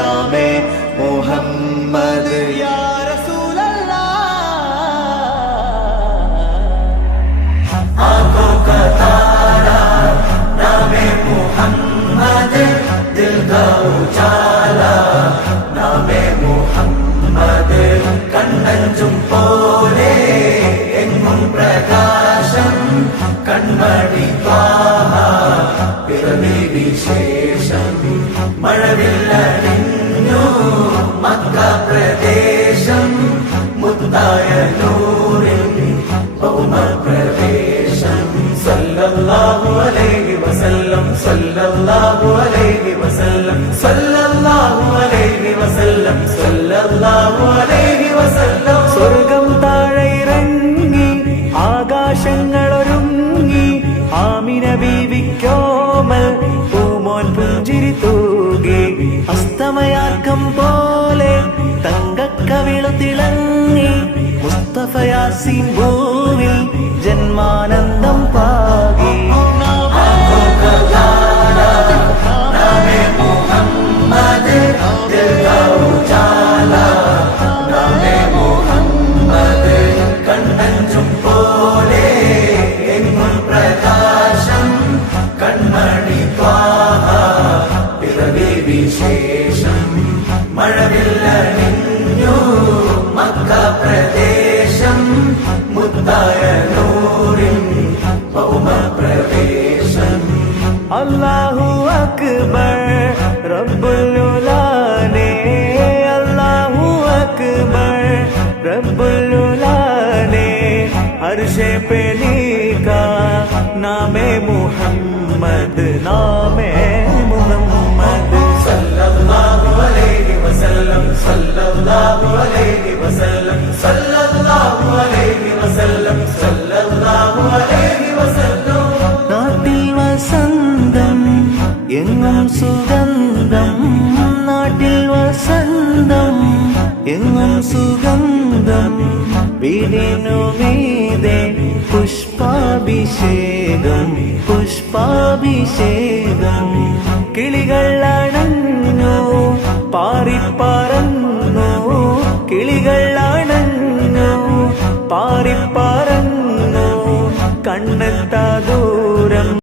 നാമേ മുഹമ്മദ് യാ റസൂലല്ലാഹ് आँखों का तारा नामे मुहम्मद दिल का उजाला नामे मुहम्मद കണ്ണഞ്ചും പോലെ എങ്ങും പ്രകാശം കൺമണി ത്വാഹ പിറവി വിശേഷം മഴവില്ലണിഞ്ഞു മക്ക പ്രദേശം മുത്തായ നൂറിൻ ഭൗമപ്രവേശം സല്ലല്ലാഹു അലൈഹി വസല്ലം സല്ലല്ലാഹു അലൈഹി വസല്ലം സല്ലല്ലാഹു അലൈഹി വസല്ലം സല്ലല്ലാഹു അലൈഹി വസല്ലം സ്വർഗം താഴെ ഇറങ്ങി ആകാശങ്ങളൊരുങ്ങി ആമിന ബീവിക്കോമൽ പൂമോൻ പുഞ്ചിരി തൂകി അസ്തമയാർക്കം പോലെ തങ്കക്കവിളു തിളങ്ങി മുസ്തഫ യാസീൻ ഭൂവിൽ ജന്മാനന്ദം പാകി നാമേ മുഹമ്മദ് ദിൽ കാ ഉജാല നാമേ മുഹമ്മദ് കണ്ണഞ്ചും പോലെ എങ്ങും പ്രകാശം കൺമണി ത്വാഹ പിറവി വിശേഷം മഴവില്ലണിഞ്ഞു മക്ക പ്രദേശം മുത്തായ നൂറിൻ ഭൗമപ്രവേശം അല്ലാഹു അക്ബർ റബ്ബുൽ ഉലാനെ അല്ലാഹു അക്ബർ റബ്ബുൽ ഉലാനെ അർശേ पे लिखा नामे मुहम्मद नामे मुहम्मद सल्लल्लाहु अलैहि वसल्लम सल्लल्लाहु अलैहि वसल्लम सल्लल्लाहु अलैहि वसल्लम सल्लल्लाहु अलैहि वसल्लम നാട്ടിൽ വസന്തം എങ്ങും സുഗന്ധം നാട്ടിൽ വസന്തം എങ്ങും സുഗന്ധം വീടിനു മീതെ പുഷ്പാഭിഷേകം പുഷ്പാഭിഷേകം കിളികൾ